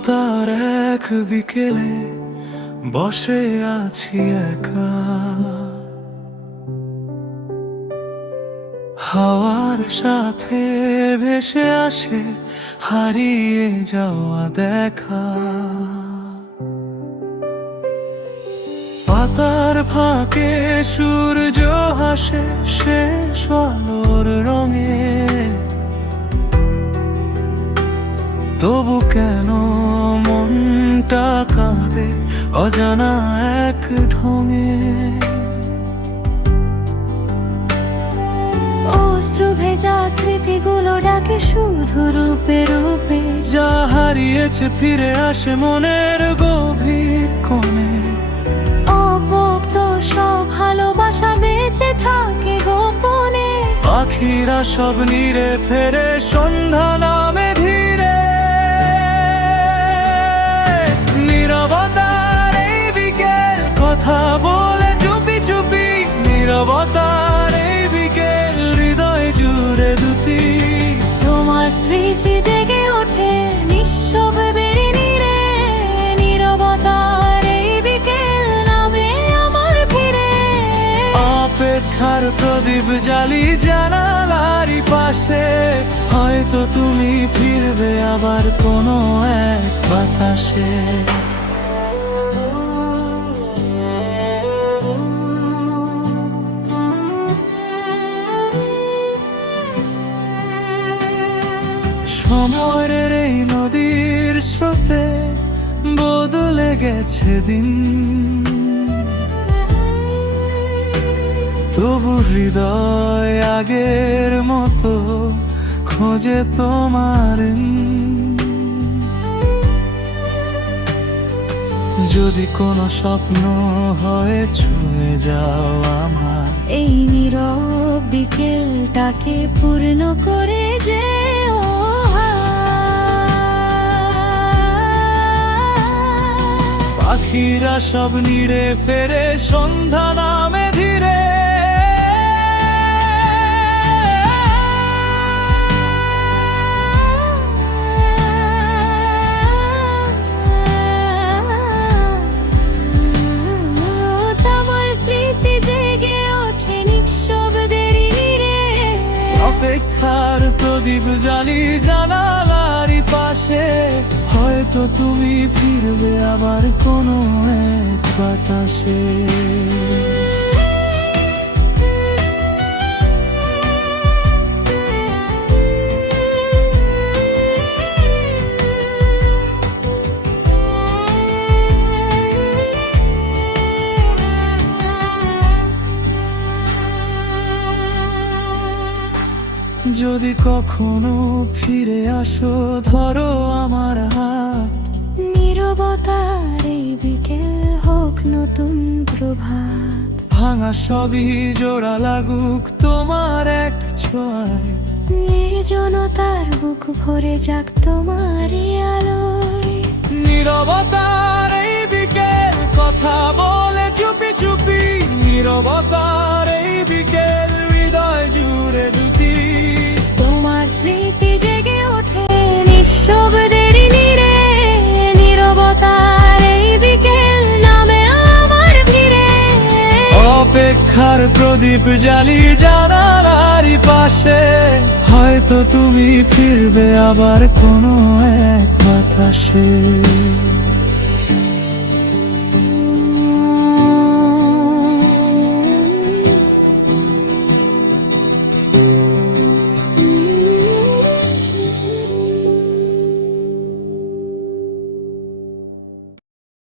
নীরবতার এক বিকেলে বসে আছি একা, হাওয়ার সাথে ভেসে আসে হারিয়ে যাওয়া দেখা। পাতার ফাঁকে সূর্য হাসে শেষ আলোর রঙে, তবু কেন মনটা কাঁদে অজানা এক ঢঙে। অশ্রু ভেজা স্মৃতিগুলো ডাকে শুধু রূপে রূপে, যা হারিয়েছে ফিরে আসে মনের গভীর কোণে। অপোক্ত সব ভালোবাসা বেঁচে থাকে গোপনে, পাখিরা সব নীড়ে ফেরে সন্ধ্যা নামে ধীরে। নীরবতার এই বিকেল কথা বলে চুপি চুপি, নীরবতার এই বিকেল হৃদয় জুড়ে দুটি। তোমার স্মৃতি জেগে ওঠে নিঃশব্দে বেড়ে নীরে, নীরবতার এই বিকেল নামে আমার ফিরে। অপেক্ষার প্রদীপ জ্বালি জানালারই পাশে, হয়তো তুমি ফিরবে আবার কোনো এক বাতাসে। সময়ের এই নদীর স্রোতে বদলে গেছে দিন, তবু হৃদয় আগের মতো খোঁজে তোমার। যদি কোনো স্বপ্ন হয়ে ছুঁয়ে যাও আমার, এই নীরব বিকেলটাকে পূর্ণ করে যে পাখিরা সব নীড়ে ফেরে সন্ধ্যা নামে ধীরে। তোমার স্মৃতি জেগে ওঠে নিঃশব্দের নীরে, অপেক্ষার প্রদীপ জ্বালি জানালারই পাশে, হয়তো তুমি ফিরবে আবার কোনো এক বাতাসে। যদি কখনো ফিরে আসো ধরো আমার হাত, নীরবতার এই বিকেল হোক নতুন প্রভাত। ভাঙা সবই জোড়া লাগুক তোমার এক ছোঁয়ায়, নির্জনতার বুক ভরে যাক তোমারই আলোয়। নীরবতার এই বিকেল কথা বলে চুপি চুপি, নীরবতার এই বিকেল হৃদয় জুড়ে দুটি। তোমার স্মৃতি জেগে ওঠে নিঃশব্দের নীরে, নীরবতার এই বিকেল নামে আমার ফিরে। অপেক্ষার প্রদীপ জ্বালি জানালারই পাশে, হয়তো তুমি ফিরবে আবার কোনো এক বাতাসে।